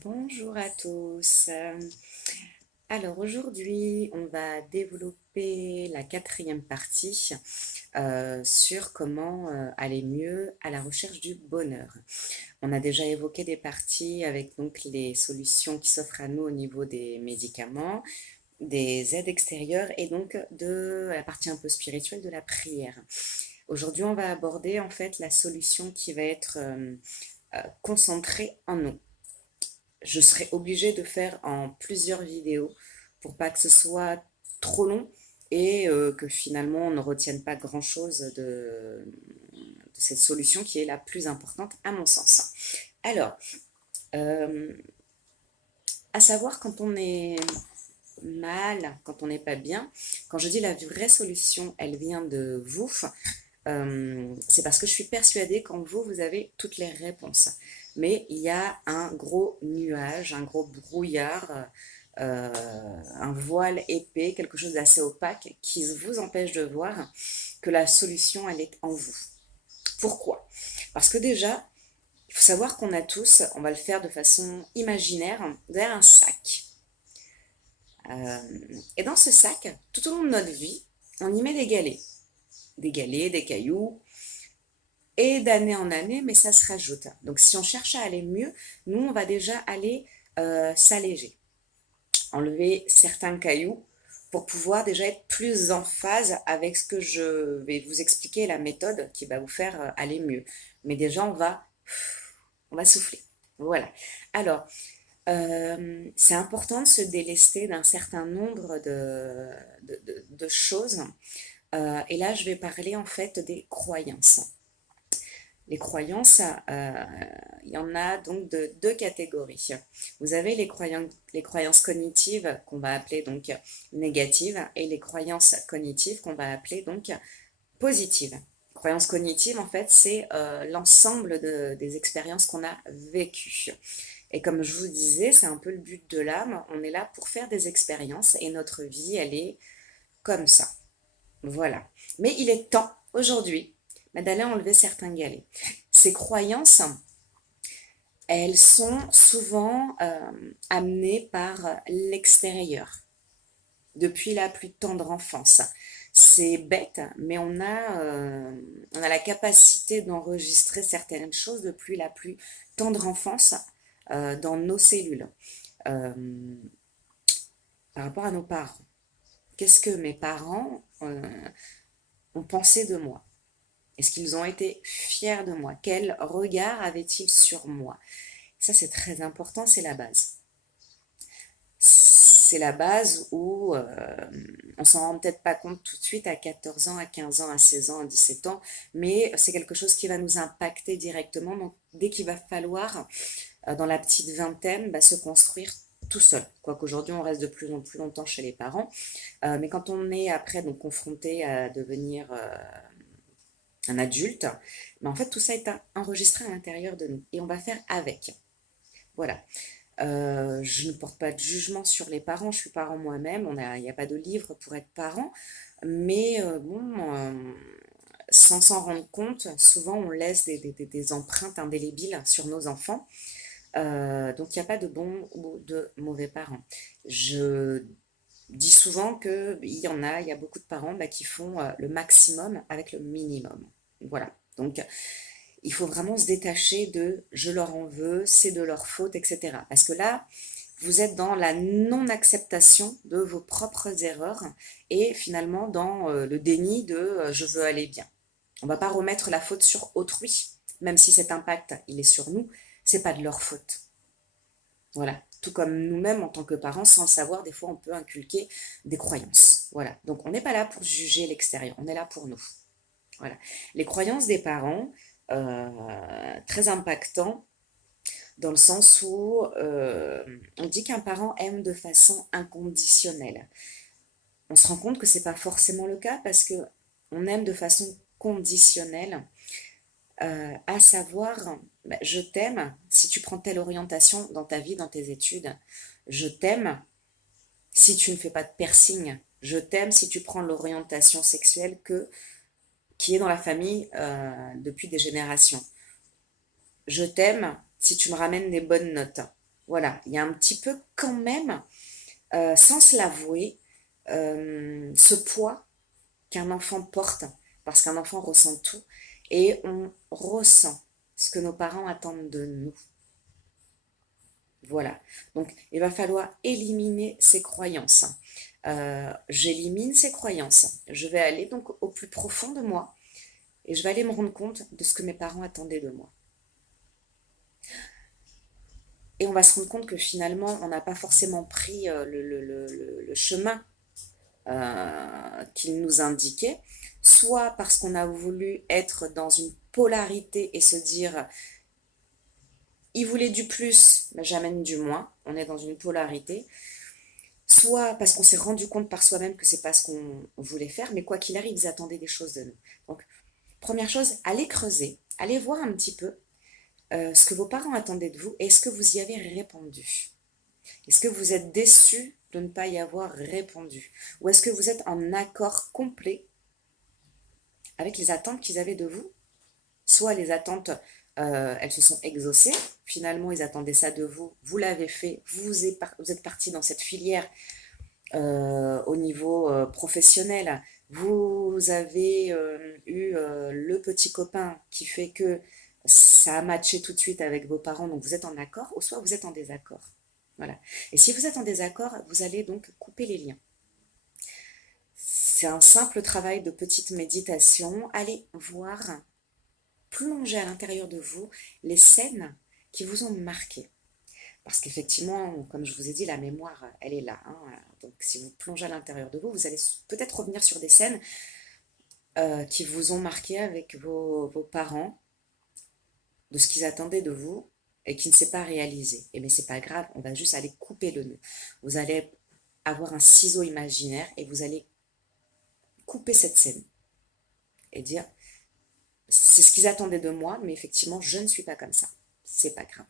Bonjour à tous. Alors aujourd'hui, on va développer la quatrième partie sur comment aller mieux à la recherche du bonheur. On a déjà évoqué des parties avec donc les solutions qui s'offrent à nous au niveau des médicaments, des aides extérieures et donc de la partie un peu spirituelle de la prière. Aujourd'hui, on va aborder en fait la solution qui va être concentrée en nous. Je serai obligée de faire en plusieurs vidéos pour pas que ce soit trop long et que finalement on ne retienne pas grand-chose de cette solution qui est la plus importante à mon sens. Alors, euh, à savoir quand on est mal, quand on n'est pas bien, quand je dis la vraie solution, elle vient de vous, c'est parce que je suis persuadée qu'en vous, vous avez toutes les réponses. Mais il y a un gros nuage, un gros brouillard, un voile épais, quelque chose d'assez opaque qui vous empêche de voir que la solution, elle est en vous. Pourquoi? Parce que déjà, il faut savoir qu'on a tous, on va le faire de façon imaginaire, derrière un sac. Euh, et dans ce sac, tout au long de notre vie, on y met des galets, des cailloux, et d'année en année, mais ça se rajoute. Donc si on cherche à aller mieux, nous, on va déjà aller s'alléger, enlever certains cailloux pour pouvoir déjà être plus en phase avec ce que je vais vous expliquer, la méthode qui va vous faire aller mieux. Mais déjà, on va souffler. Voilà. Alors, c'est important de se délester d'un certain nombre de choses. Et là, je vais parler en fait des croyances. Les croyances, il y en a donc de deux catégories. Vous avez les croyances cognitives qu'on va appeler donc négatives et les croyances cognitives qu'on va appeler donc positives. Croyances cognitives, en fait, c'est l'ensemble des expériences qu'on a vécues. Et comme je vous disais, c'est un peu le but de l'âme. On est là pour faire des expériences et notre vie, elle est comme ça. Voilà. Mais il est temps, aujourd'hui, d'aller enlever certains galets. Ces croyances, elles sont souvent amenées par l'extérieur, depuis la plus tendre enfance. C'est bête, mais on a la capacité d'enregistrer certaines choses depuis la plus tendre enfance dans nos cellules. Euh, Par rapport à nos parents. Qu'est-ce que mes parents ont pensé de moi? Est-ce qu'ils ont été fiers de moi? Quel regard avaient-ils sur moi? Ça, c'est très important, c'est la base. C'est la base où on s'en rend peut-être pas compte tout de suite à 14 ans, à 15 ans, à 16 ans, à 17 ans, mais c'est quelque chose qui va nous impacter directement. Donc, dès qu'il va falloir, dans la petite vingtaine, se construire tout seul. Quoique aujourd'hui, on reste de plus en plus longtemps chez les parents. Mais quand on est après donc confronté à devenir un adulte, en fait, tout ça est enregistré à l'intérieur de nous et on va faire avec. Voilà. Je ne porte pas de jugement sur les parents, je suis parent moi-même, il n'y a pas de livre pour être parent, mais sans s'en rendre compte, souvent on laisse des empreintes indélébiles sur nos enfants. Donc il n'y a pas de bons ou de mauvais parents. Je dis souvent qu'il il y a beaucoup de parents qui font le maximum avec le minimum. Voilà. Donc il faut vraiment se détacher de je leur en veux, c'est de leur faute, etc. Parce que là, vous êtes dans la non-acceptation de vos propres erreurs et finalement dans le déni de je veux aller bien. On ne va pas remettre la faute sur autrui, même si cet impact, il est sur nous, c'est pas de leur faute. Voilà. Tout comme nous-mêmes, en tant que parents, sans le savoir, des fois, on peut inculquer des croyances. Voilà. Donc, on n'est pas là pour juger l'extérieur, on est là pour nous. Voilà. Les croyances des parents, très impactant dans le sens où on dit qu'un parent aime de façon inconditionnelle. On se rend compte que c'est pas forcément le cas parce que on aime de façon conditionnelle, à savoir, je t'aime si tu prends telle orientation dans ta vie, dans tes études. Je t'aime si tu ne fais pas de piercing. Je t'aime si tu prends l'orientation sexuelle qui est dans la famille depuis des générations. Je t'aime si tu me ramènes des bonnes notes. Voilà, il y a un petit peu quand même, sans se l'avouer, ce poids qu'un enfant porte, parce qu'un enfant ressent tout, et on ressent ce que nos parents attendent de nous. Voilà, donc il va falloir éliminer ces croyances. J'élimine ces croyances. Je vais aller donc au plus profond de moi et je vais aller me rendre compte de ce que mes parents attendaient de moi. Et on va se rendre compte que finalement, on n'a pas forcément pris le chemin qu'ils nous indiquaient, soit parce qu'on a voulu être dans une polarité et se dire, ils voulaient du plus, mais j'amène du moins, on est dans une polarité, soit parce qu'on s'est rendu compte par soi-même que c'est pas ce qu'on voulait faire, mais quoi qu'il arrive, ils attendaient des choses de nous. Donc, première chose, allez creuser, allez voir un petit peu ce que vos parents attendaient de vous et est-ce que vous y avez répondu. Est-ce que vous êtes déçu de ne pas y avoir répondu? Ou est-ce que vous êtes en accord complet avec les attentes qu'ils avaient de vous? Soit les attentes, elles se sont exaucées, finalement ils attendaient ça de vous, vous l'avez fait, vous êtes parti dans cette filière au niveau professionnel, vous avez eu le petit copain qui fait que ça a matché tout de suite avec vos parents, donc vous êtes en accord, ou soit vous êtes en désaccord. Voilà. Et si vous êtes en désaccord, vous allez donc couper les liens. C'est un simple travail de petite méditation. Allez voir, plonger à l'intérieur de vous les scènes qui vous ont marqué. Parce qu'effectivement, comme je vous ai dit, la mémoire, elle est là, hein. Donc si vous plongez à l'intérieur de vous, vous allez peut-être revenir sur des scènes qui vous ont marqué avec vos parents, de ce qu'ils attendaient de vous et qui ne s'est pas réalisé. Et mais c'est pas grave, on va juste aller couper le nœud. Vous allez avoir un ciseau imaginaire et vous allez couper cette scène et dire, c'est ce qu'ils attendaient de moi, mais effectivement, je ne suis pas comme ça. C'est pas grave.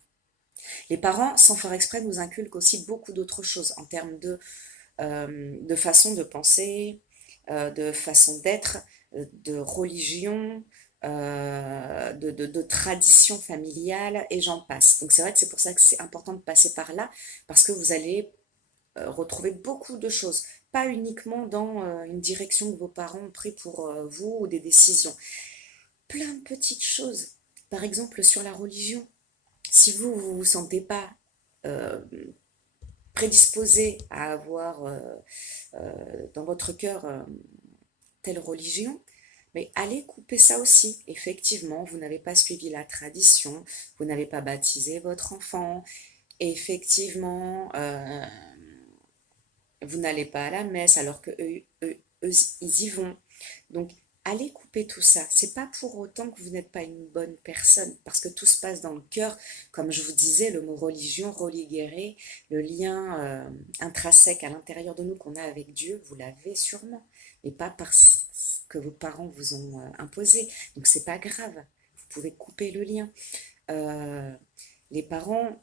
Les parents, sans faire exprès, nous inculquent aussi beaucoup d'autres choses en termes de façon de penser, de façon d'être, de religion, de tradition familiale, et j'en passe. Donc c'est vrai que c'est pour ça que c'est important de passer par là, parce que vous allez retrouver beaucoup de choses, pas uniquement dans une direction que vos parents ont pris pour vous ou des décisions. Plein de petites choses. Par exemple, sur la religion. Si vous ne vous sentez pas euh, prédisposé à avoir dans votre cœur telle religion, mais allez couper ça aussi. Effectivement, vous n'avez pas suivi la tradition, vous n'avez pas baptisé votre enfant, effectivement, vous n'allez pas à la messe alors que eux, ils y vont. Donc, allez couper tout ça. C'est pas pour autant que vous n'êtes pas une bonne personne, parce que tout se passe dans le cœur. Comme je vous disais, le mot religion, religere, le lien intrinsèque à l'intérieur de nous qu'on a avec Dieu, vous l'avez sûrement, mais pas parce que vos parents vous ont imposé. Donc, c'est pas grave. Vous pouvez couper le lien. Euh, les parents,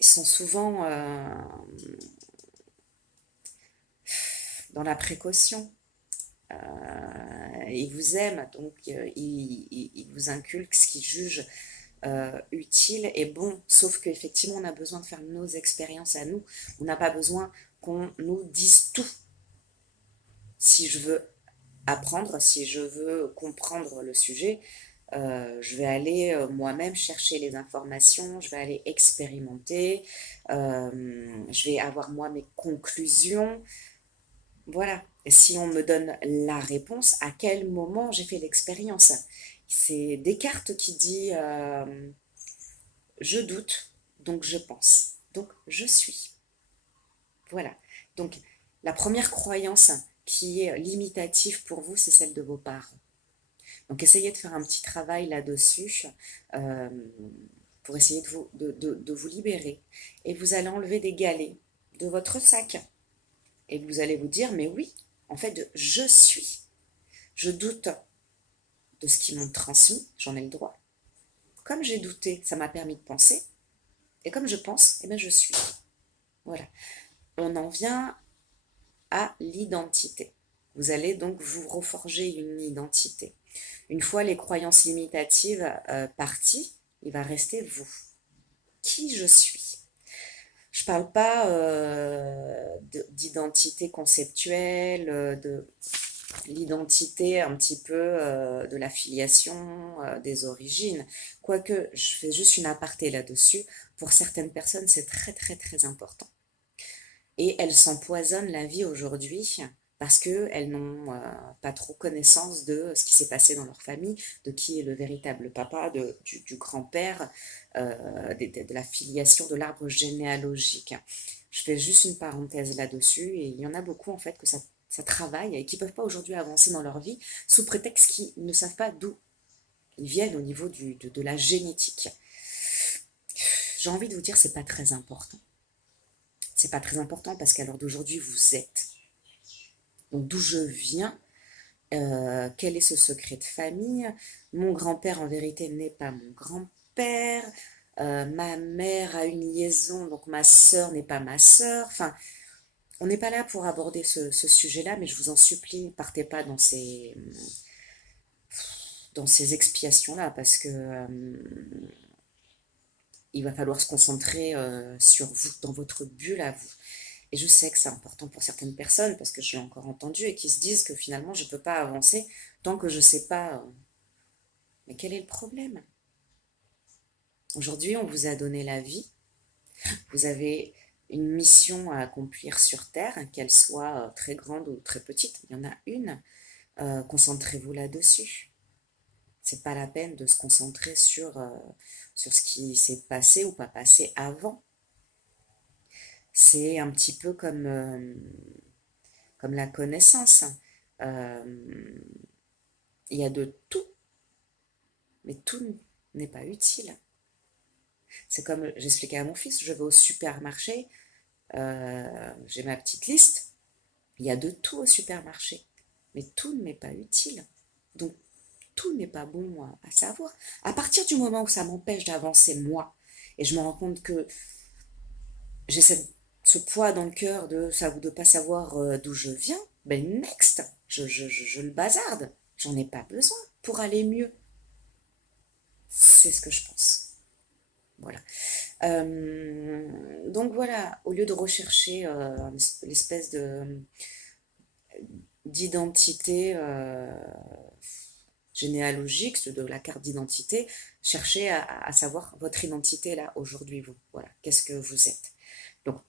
ils sont souvent dans la précaution. Ils vous aiment, donc ils vous inculquent ce qu'ils jugent utile et bon, sauf qu'effectivement, on a besoin de faire nos expériences à nous. On n'a pas besoin qu'on nous dise tout. Si je veux apprendre, si je veux comprendre le sujet, je vais aller moi-même chercher les informations, je vais aller expérimenter, je vais avoir moi mes conclusions. Voilà. Et si on me donne la réponse, à quel moment j'ai fait l'expérience? C'est Descartes qui dit je doute, donc je pense, donc je suis. Voilà. Donc la première croyance qui est limitative pour vous, c'est celle de vos parents. Donc essayez de faire un petit travail là-dessus euh, pour essayer de vous libérer. Et vous allez enlever des galets de votre sac. Et vous allez vous dire, mais oui, en fait, je suis. Je doute de ce qu'ils m'ont transmis, j'en ai le droit. Comme j'ai douté, ça m'a permis de penser. Et comme je pense, eh bien je suis. Voilà. On en vient à l'identité. Vous allez donc vous reforger une identité. Une fois les croyances limitatives parties, il va rester vous. Qui qui je suis. Je parle pas d'identité conceptuelle, de l'identité un petit peu de la filiation, des origines. Quoique, je fais juste une aparté là-dessus. Pour certaines personnes, c'est très très très important. Et elles s'empoisonnent la vie aujourd'hui parce qu'elles n'ont pas trop connaissance de ce qui s'est passé dans leur famille, de qui est le véritable papa, du grand-père, de la filiation, de l'arbre généalogique. Je fais juste une parenthèse là-dessus, et il y en a beaucoup en fait que ça travaille et qui ne peuvent pas aujourd'hui avancer dans leur vie sous prétexte qu'ils ne savent pas d'où ils viennent au niveau de la génétique. J'ai envie de vous dire, c'est pas très important. C'est pas très important parce qu'à l'heure d'aujourd'hui, vous êtes. Donc d'où je viens, quel est ce secret de famille? Mon grand-père en vérité n'est pas mon grand-père. Ma mère a une liaison, donc ma sœur n'est pas ma sœur. Enfin, on n'est pas là pour aborder ce sujet-là, mais je vous en supplie, partez pas dans ces expiations-là, parce que il va falloir se concentrer sur vous, dans votre bulle à vous. Et je sais que c'est important pour certaines personnes, parce que je l'ai encore entendu, et qui se disent que finalement, je ne peux pas avancer tant que je ne sais pas. Mais quel est le problème? Aujourd'hui, on vous a donné la vie, vous avez une mission à accomplir sur Terre, qu'elle soit très grande ou très petite, il y en a une, concentrez-vous là-dessus. C'est pas la peine de se concentrer sur ce qui s'est passé ou pas passé avant. C'est un petit peu comme la connaissance. Euh, il y a de tout, mais tout n'est pas utile. C'est comme j'expliquais à mon fils, je vais au supermarché, j'ai ma petite liste, il y a de tout au supermarché, mais tout ne m'est pas utile. Donc tout n'est pas bon à savoir. À partir du moment où ça m'empêche d'avancer moi, et je me rends compte que j'ai ce poids dans le cœur de ne pas savoir d'où je viens, ben next, je le bazarde. J'en ai pas besoin pour aller mieux. C'est ce que je pense. Voilà. Donc voilà, au lieu de rechercher l'espèce d'identité généalogique, de la carte d'identité, cherchez à savoir votre identité là, aujourd'hui, vous. Voilà, qu'est-ce que vous êtes. Donc,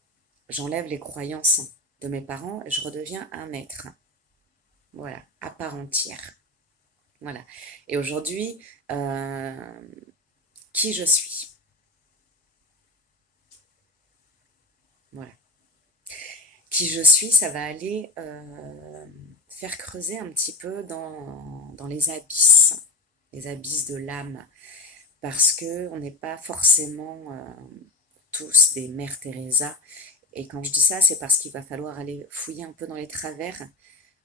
j'enlève les croyances de mes parents et je redeviens un être. Voilà, à part entière. Voilà. Et aujourd'hui, qui je suis. Voilà. Qui je suis, ça va aller faire creuser un petit peu dans les abysses de l'âme, parce que on n'est pas forcément tous des mères Teresa. Et quand je dis ça, c'est parce qu'il va falloir aller fouiller un peu dans les travers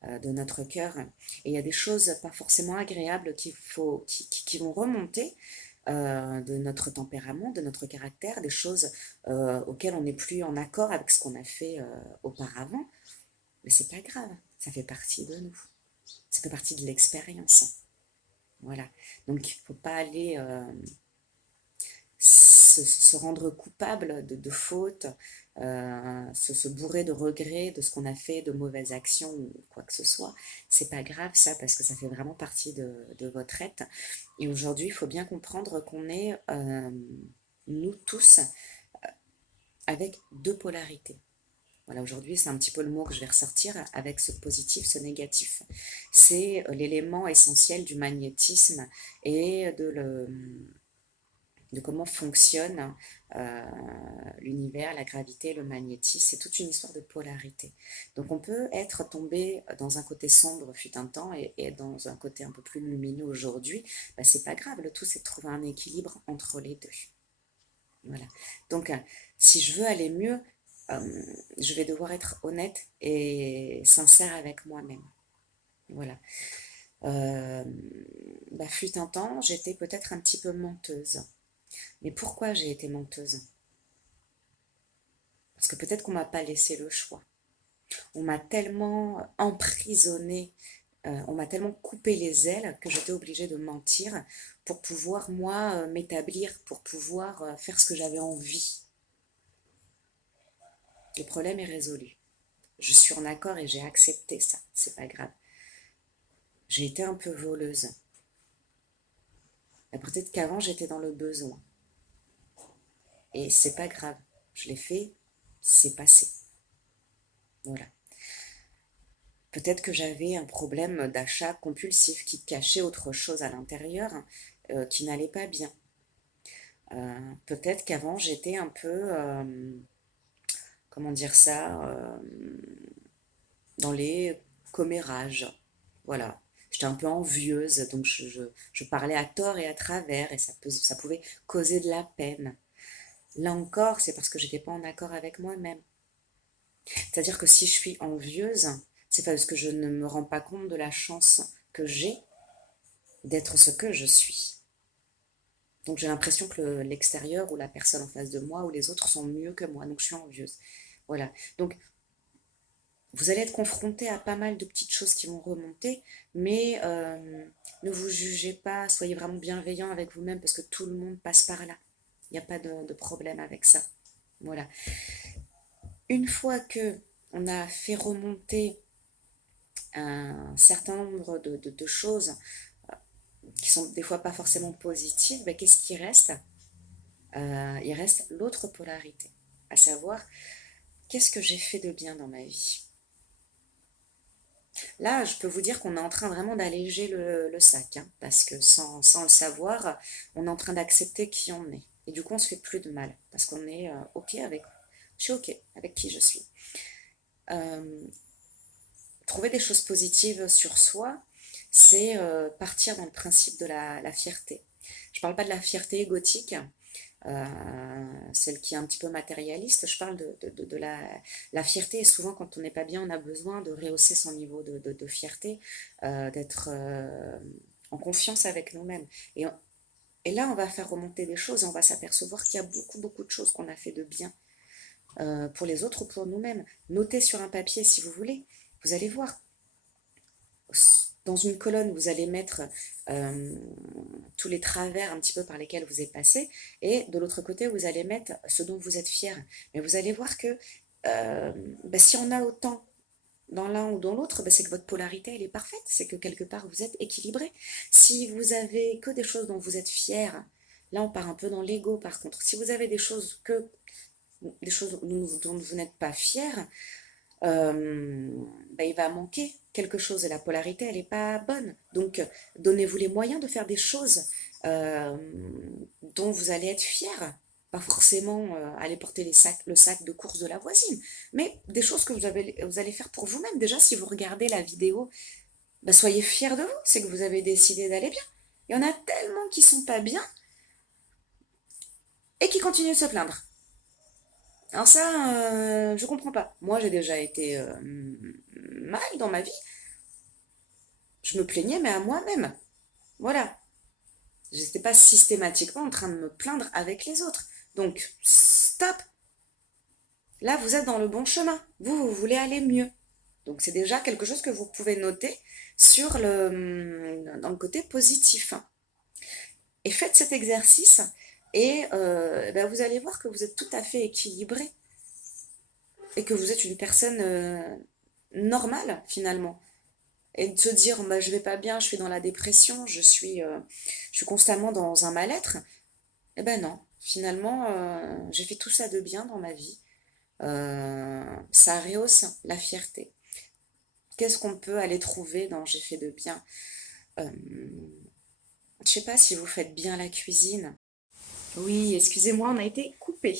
de notre cœur. Et il y a des choses pas forcément agréables qui vont remonter de notre tempérament, de notre caractère, des choses auxquelles on n'est plus en accord avec ce qu'on a fait auparavant. Mais c'est pas grave, ça fait partie de nous. Ça fait partie de l'expérience. Voilà. Donc il ne faut pas aller se rendre coupable de fautes, se bourrer de regrets de ce qu'on a fait, de mauvaises actions ou quoi que ce soit. C'est pas grave ça, parce que ça fait vraiment partie de votre être. Et aujourd'hui, il faut bien comprendre qu'on est, nous tous, avec deux polarités. Voilà, aujourd'hui, c'est un petit peu le mot que je vais ressortir avec ce positif, ce négatif. C'est l'élément essentiel du magnétisme et de comment fonctionne l'univers, la gravité, le magnétisme. C'est toute une histoire de polarité. Donc on peut être tombé dans un côté sombre fut un temps et dans un côté un peu plus lumineux aujourd'hui. Ben, c'est pas grave, le tout c'est de trouver un équilibre entre les deux. Voilà. Donc si je veux aller mieux, je vais devoir être honnête et sincère avec moi-même. Voilà. Fut un temps, j'étais peut-être un petit peu menteuse. Mais pourquoi j'ai été menteuse? Parce que peut-être qu'on m'a pas laissé le choix. On m'a tellement emprisonnée on m'a tellement coupé les ailes que j'étais obligée de mentir pour pouvoir, moi, m'établir, pour pouvoir faire ce que j'avais envie. Le problème est résolu. Je suis en accord et j'ai accepté ça. C'est pas grave. J'ai été un peu voleuse. Et peut-être qu'avant, j'étais dans le besoin. Et c'est pas grave. Je l'ai fait, c'est passé. Voilà. Peut-être que j'avais un problème d'achat compulsif qui cachait autre chose à l'intérieur qui n'allait pas bien. Peut-être qu'avant j'étais un peu, comment dire ça, dans les commérages. Voilà. J'étais un peu envieuse, donc je parlais à tort et à travers et ça pouvait causer de la peine. Là encore, c'est parce que j'étais pas en accord avec moi-même. C'est-à-dire que si je suis envieuse, c'est parce que je ne me rends pas compte de la chance que j'ai d'être ce que je suis. Donc j'ai l'impression que l'extérieur ou la personne en face de moi ou les autres sont mieux que moi, donc je suis envieuse. Voilà. Donc vous allez être confronté à pas mal de petites choses qui vont remonter, mais ne vous jugez pas, soyez vraiment bienveillant avec vous-même parce que tout le monde passe par là. Il n'y a pas de problème avec ça. Voilà. Une fois que on a fait remonter un certain nombre de choses qui sont des fois pas forcément positives, ben, qu'est-ce qui reste? Il reste l'autre polarité, à savoir qu'est-ce que j'ai fait de bien dans ma vie. Là, je peux vous dire qu'on est en train vraiment d'alléger le sac, hein, parce que sans le savoir, on est en train d'accepter qui on est. Et du coup, on se fait plus de mal, parce qu'on est OK avec... Je suis OK avec qui je suis. Trouver des choses positives sur soi, c'est partir dans le principe de la fierté. Je ne parle pas de la fierté égotique, celle qui est un petit peu matérialiste. Je parle de la fierté. Et souvent, quand on n'est pas bien, on a besoin de rehausser son niveau de fierté, d'être en confiance avec nous-mêmes. Et là, on va faire remonter des choses et on va s'apercevoir qu'il y a beaucoup, beaucoup de choses qu'on a fait de bien pour les autres ou pour nous-mêmes. Notez sur un papier si vous voulez. Vous allez voir. Dans une colonne, vous allez mettre tous les travers un petit peu par lesquels vous êtes passé, et de l'autre côté, vous allez mettre ce dont vous êtes fier. Mais vous allez voir que si on a autant dans l'un ou dans l'autre, c'est que votre polarité, elle est parfaite, c'est que quelque part, vous êtes équilibré. Si vous avez que des choses dont vous êtes fier, là, on part un peu dans l'ego, par contre. Si vous avez des choses dont vous n'êtes pas fier, il va manquer quelque chose et la polarité elle n'est pas bonne, donc donnez-vous les moyens de faire des choses dont vous allez être fier, pas forcément aller porter le sac de course de la voisine, mais des choses que vous allez faire pour vous-même. Déjà, si vous regardez la vidéo, soyez fiers de vous, c'est que vous avez décidé d'aller bien. Il y en a tellement qui sont pas bien et qui continuent de se plaindre. Alors ça, je comprends pas. Moi, j'ai déjà été mal dans ma vie. Je me plaignais, mais à moi-même. Voilà. Je n'étais pas systématiquement en train de me plaindre avec les autres. Donc, stop. Là, vous êtes dans le bon chemin. Vous voulez aller mieux. Donc, c'est déjà quelque chose que vous pouvez noter dans le côté positif. Et faites cet exercice et vous allez voir que vous êtes tout à fait équilibré et que vous êtes une personne normale finalement. Et de se dire je vais pas bien, je suis dans la dépression, je suis constamment dans un mal-être. Eh ben non, finalement j'ai fait tout ça de bien dans ma vie. Ça rehausse la fierté. Qu'est-ce qu'on peut aller trouver dans j'ai fait de bien? Je sais pas si vous faites bien la cuisine. Oui, excusez-moi, on a été coupé.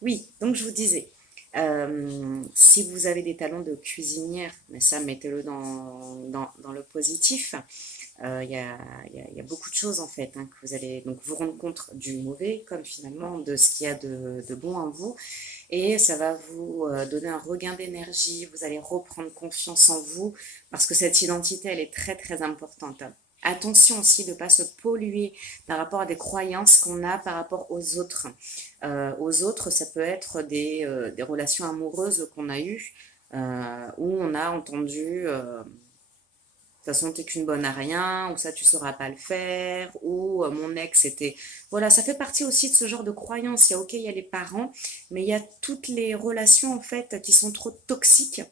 Oui, donc je vous disais, si vous avez des talents de cuisinière, mais ça, mettez-le dans le positif. Il y a beaucoup de choses en fait hein, que vous allez donc vous rendre compte du mauvais comme finalement de ce qu'il y a de bon en vous. Et ça va vous donner un regain d'énergie, vous allez reprendre confiance en vous parce que cette identité, elle est très très importante. Attention aussi de ne pas se polluer par rapport à des croyances qu'on a par rapport aux autres. Aux autres, ça peut être des relations amoureuses qu'on a eues, où on a entendu toute façon, t'es qu'une bonne à rien, ou ça, tu sauras pas le faire, ou mon ex était... Voilà, ça fait partie aussi de ce genre de croyances. Il y a, ok, il y a les parents, mais il y a toutes les relations, en fait, qui sont trop toxiques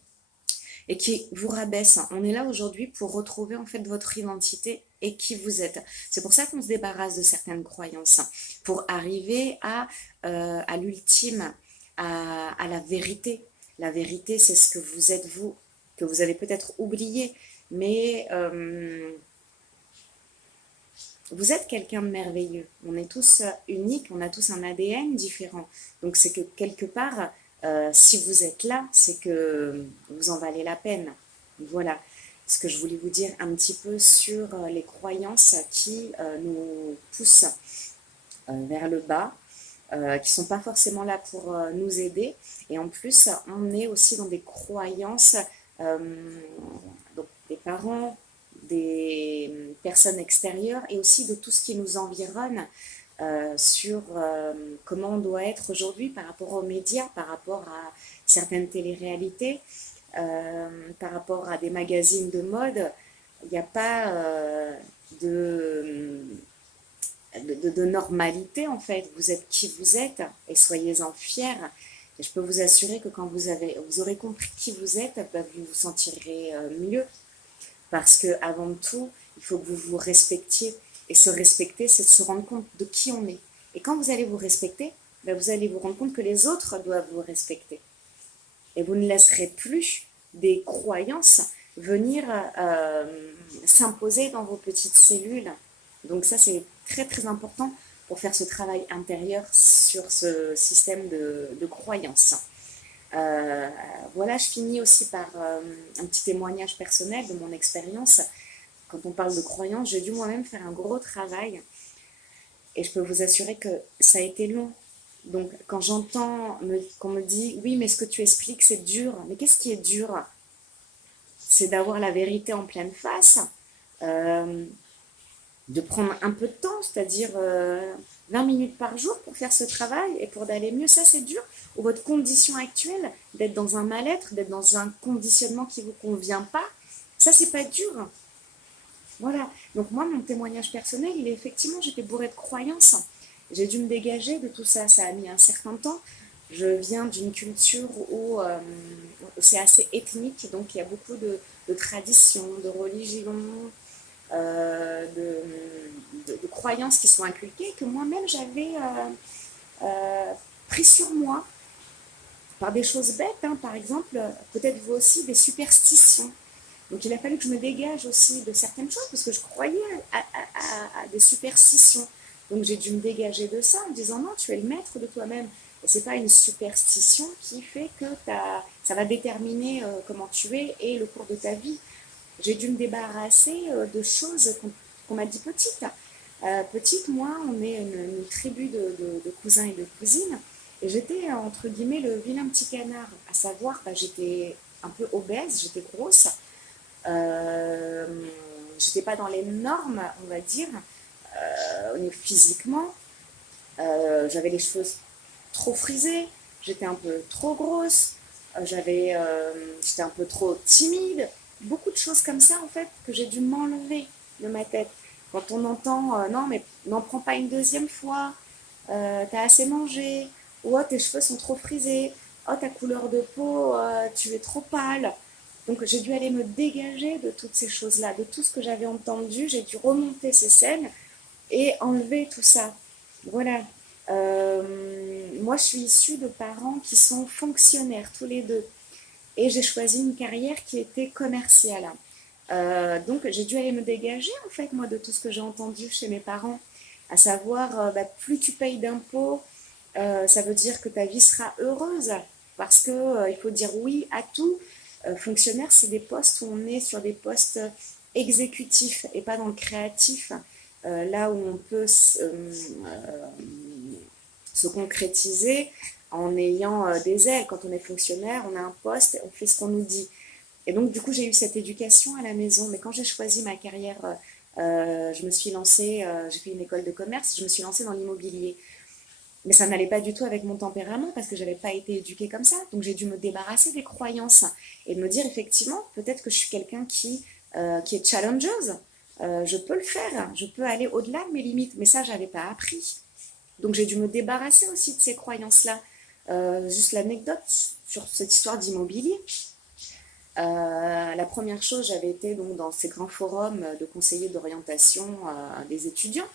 et qui vous rabaissent. On est là aujourd'hui pour retrouver, en fait, votre identité et qui vous êtes. C'est pour ça qu'on se débarrasse de certaines croyances, pour arriver à l'ultime, à la vérité. La vérité, c'est ce que vous êtes vous, que vous avez peut-être oublié, mais vous êtes quelqu'un de merveilleux. On est tous uniques, on a tous un ADN différent. Donc c'est que quelque part, si vous êtes là, c'est que vous en valez la peine. Voilà ce que je voulais vous dire un petit peu sur les croyances qui nous poussent vers le bas, qui sont pas forcément là pour nous aider. Et en plus, on est aussi dans des croyances, euh, donc des parents, des personnes extérieures et aussi de tout ce qui nous environne sur comment on doit être aujourd'hui par rapport aux médias, par rapport à certaines téléréalités, par rapport à des magazines de mode. Il n'y a pas de, de normalité en fait. Vous êtes qui vous êtes et soyez-en fiers. Et je peux vous assurer que quand vous aurez compris qui vous êtes, bah, vous vous sentirez mieux. Parce que avant tout, il faut que vous vous respectiez. Et se respecter, c'est de se rendre compte de qui on est. Et quand vous allez vous respecter, bah, vous allez vous rendre compte que les autres doivent vous respecter. Et vous ne laisserez plus des croyances venir s'imposer dans vos petites cellules. Donc ça, c'est très très important pour faire ce travail intérieur sur ce système de croyances. Voilà, je finis aussi par un petit témoignage personnel de mon expérience. Quand on parle de croyances, j'ai dû moi-même faire un gros travail et je peux vous assurer que ça a été long. Donc quand j'entends qu'on me dit oui mais ce que tu expliques c'est dur, mais qu'est-ce qui est dur? C'est d'avoir la vérité en pleine face, euh, de prendre un peu de temps, c'est-à-dire 20 minutes par jour pour faire ce travail et pour d'aller mieux, ça c'est dur. Ou votre condition actuelle, d'être dans un mal-être, d'être dans un conditionnement qui ne vous convient pas, ça c'est pas dur. Voilà. Donc moi, mon témoignage personnel, il est effectivement, j'étais bourrée de croyances. J'ai dû me dégager de tout ça. Ça a mis un certain temps. Je viens d'une culture où c'est assez ethnique, donc il y a beaucoup de traditions, de religions, de croyances qui sont inculquées que moi-même j'avais pris sur moi par des choses bêtes, hein, par exemple, peut-être vous aussi, des superstitions. Donc il a fallu que je me dégage aussi de certaines choses parce que je croyais à des superstitions. Donc j'ai dû me dégager de ça en me disant non, tu es le maître de toi-même. Et c'est pas une superstition qui fait que ça va déterminer comment tu es et le cours de ta vie. J'ai dû me débarrasser de choses qu'on m'a dit petite. Petite, moi, on est une tribu de cousins et de cousines. Et j'étais, entre guillemets, le vilain petit canard. À savoir, bah, j'étais un peu obèse, j'étais grosse. Euh, J'étais pas dans les normes, on va dire, physiquement. J'avais les cheveux trop frisés, j'étais un peu trop grosse, j'étais un peu trop timide. Beaucoup de choses comme ça, en fait, que j'ai dû m'enlever de ma tête. Quand on entend non, mais n'en prends pas une deuxième fois, t'as assez mangé, ou oh, tes cheveux sont trop frisés, oh, ta couleur de peau, tu es trop pâle. Donc j'ai dû aller me dégager de toutes ces choses-là, de tout ce que j'avais entendu. J'ai dû remonter ces scènes et enlever tout ça. Voilà. Moi, je suis issue de parents qui sont fonctionnaires, tous les deux. Et j'ai choisi une carrière qui était commerciale. Donc, j'ai dû aller me dégager, en fait, moi, de tout ce que j'ai entendu chez mes parents. À savoir, bah, plus tu payes d'impôts, ça veut dire que ta vie sera heureuse. Parce que il faut dire oui à tout. Fonctionnaire, c'est des postes où on est sur des postes exécutifs et pas dans le créatif. Là où on peut se concrétiser en ayant des ailes. Quand on est fonctionnaire, on a un poste, on fait ce qu'on nous dit. Et donc, du coup, j'ai eu cette éducation à la maison. Mais quand j'ai choisi ma carrière, je me suis lancée, j'ai fait une école de commerce, je me suis lancée dans l'immobilier. Mais ça n'allait pas du tout avec mon tempérament parce que je n'avais pas été éduquée comme ça. Donc, j'ai dû me débarrasser des croyances et de me dire, effectivement, peut-être que je suis quelqu'un qui qui est challengeuse. Je peux le faire, je peux aller au-delà de mes limites, mais ça, je n'avais pas appris. Donc j'ai dû me débarrasser aussi de ces croyances-là. Juste l'anecdote sur cette histoire d'immobilier. La première chose, j'avais été donc dans ces grands forums de conseillers d'orientation des étudiants.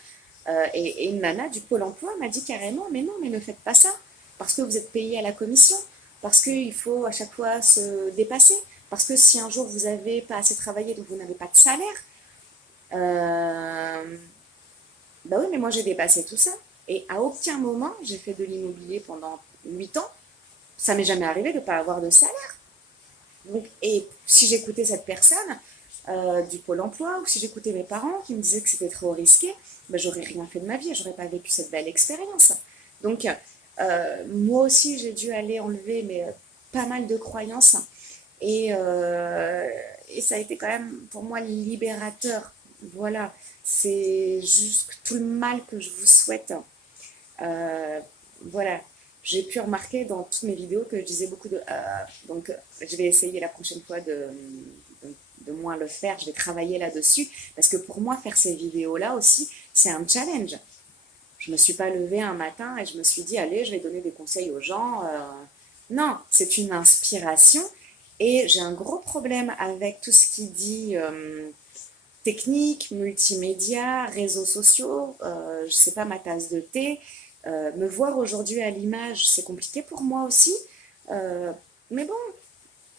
Et une nana du Pôle emploi m'a dit carrément, mais non, mais ne faites pas ça, parce que vous êtes payé à la commission, parce qu'il faut à chaque fois se dépasser, parce que si un jour vous n'avez pas assez travaillé, donc vous n'avez pas de salaire, bah oui, mais moi j'ai dépassé tout ça. Et à aucun moment, j'ai fait de l'immobilier pendant 8 ans, ça m'est jamais arrivé de ne pas avoir de salaire. Donc, et si j'écoutais cette personne du Pôle emploi, ou si j'écoutais mes parents qui me disaient que c'était trop risqué, ben, j'aurais rien fait de ma vie, j'aurais pas vécu cette belle expérience. Donc, moi aussi, j'ai dû aller enlever pas mal de croyances. Et ça a été quand même pour moi libérateur. Voilà, c'est juste tout le mal que je vous souhaite. Euh, voilà, j'ai pu remarquer dans toutes mes vidéos que je disais beaucoup de donc je vais essayer la prochaine fois de moins le faire, je vais travailler là-dessus, parce que pour moi, faire ces vidéos-là aussi, c'est un challenge. Je ne me suis pas levée un matin et je me suis dit, allez, je vais donner des conseils aux gens. Non, c'est une inspiration. Et j'ai un gros problème avec tout ce qui dit technique, multimédia, réseaux sociaux. Je ne sais pas, ma tasse de thé. Me voir aujourd'hui à l'image, c'est compliqué pour moi aussi. Euh, mais bon,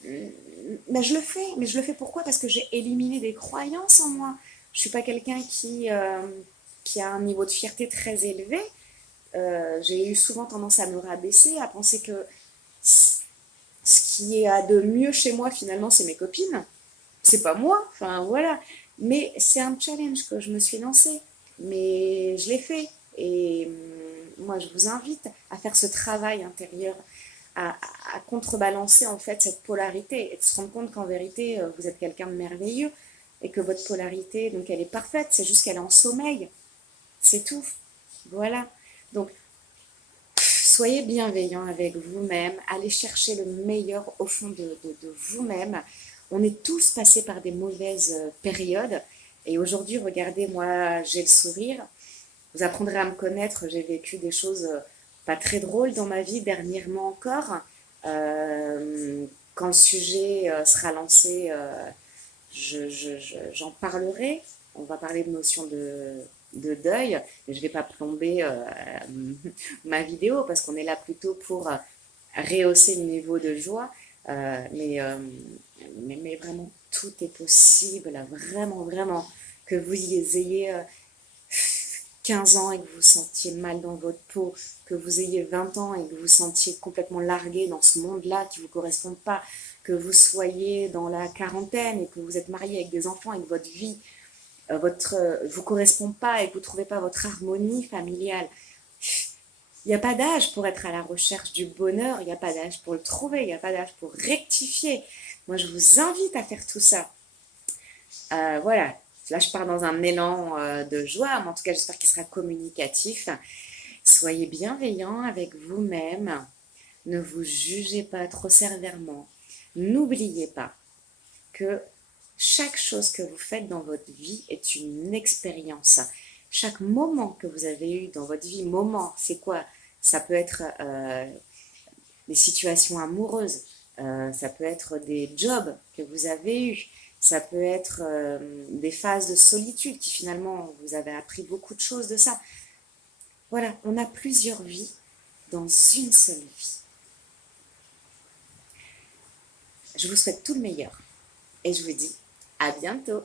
ben, je le fais. Mais je le fais pourquoi? Parce que j'ai éliminé des croyances en moi. Je suis pas quelqu'un qui a un niveau de fierté très élevé. J'ai eu souvent tendance à me rabaisser, à penser que ce qui est à de mieux chez moi, finalement, c'est mes copines. C'est pas moi. Enfin, voilà. Mais c'est un challenge que je me suis lancé. Mais je l'ai fait. Et moi, je vous invite à faire ce travail intérieur, à, à contrebalancer en fait cette polarité et de se rendre compte qu'en vérité, vous êtes quelqu'un de merveilleux et que votre polarité, donc elle est parfaite, c'est juste qu'elle est en sommeil. C'est tout. Voilà. Donc, soyez bienveillant avec vous-même, allez chercher le meilleur au fond de vous-même. On est tous passés par des mauvaises périodes. Et aujourd'hui, regardez, moi, j'ai le sourire. Vous apprendrez à me connaître. J'ai vécu des choses pas très drôles dans ma vie, dernièrement encore. Quand le sujet sera lancé, j'en parlerai. On va parler de notion de deuil. Je ne vais pas plomber ma vidéo parce qu'on est là plutôt pour rehausser le niveau de joie. Mais vraiment, tout est possible. Vraiment, vraiment. Que vous y ayez 15 ans et que vous vous sentiez mal dans votre peau, que vous ayez 20 ans et que vous vous sentiez complètement largué dans ce monde-là qui ne vous correspond pas, que vous soyez dans la quarantaine et que vous êtes marié avec des enfants et que votre vie vous correspond pas et que vous ne trouvez pas votre harmonie familiale. Il n'y a pas d'âge pour être à la recherche du bonheur, il n'y a pas d'âge pour le trouver, il n'y a pas d'âge pour rectifier. Moi, je vous invite à faire tout ça. Voilà, là je pars dans un élan de joie, mais en tout cas j'espère qu'il sera communicatif. Soyez bienveillant avec vous-même, ne vous jugez pas trop sévèrement. N'oubliez pas que chaque chose que vous faites dans votre vie est une expérience. Chaque moment que vous avez eu dans votre vie, moment, c'est quoi? Ça peut être des situations amoureuses, ça peut être des jobs que vous avez eus, ça peut être des phases de solitude qui finalement vous avez appris beaucoup de choses de ça. Voilà, on a plusieurs vies dans une seule vie. Je vous souhaite tout le meilleur et je vous dis à bientôt.